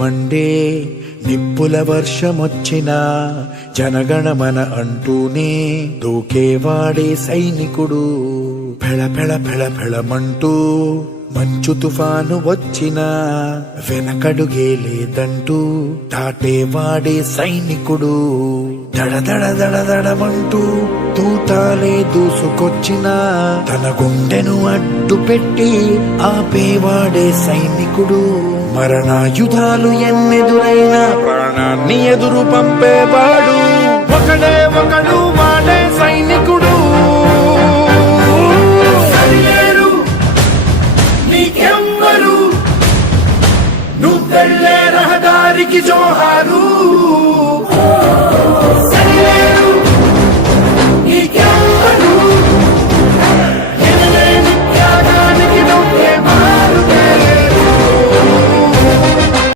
Monday నిప్పుల వర్షమొచ్చినా జనగణమన అంటూనే దూకేవాడే సైనికుడు. ఫెళ ఫెళ ఫెళ ఫెళమంటూ మంచు తుఫాను వచ్చినా వెనకడుగే లేదంటూ దాటేవాడే సైనికుడు. దడ దడ దడ దడమంటూ తూటాలే దూసుకొచ్చినా తన గుండెను అడ్డు పెట్టి ఆపేవాడే సైనికుడు. మరణాయుధాలు ఎన్నెదురైనా ప్రాణాన్ని ఎదురు పంపేవాడు ఒకడే ఒకడు, వాడే సైనికుడు. సరిలేరు నీకెవ్వరు, నువ్వెళ్ళే రహదారికి జోహారు.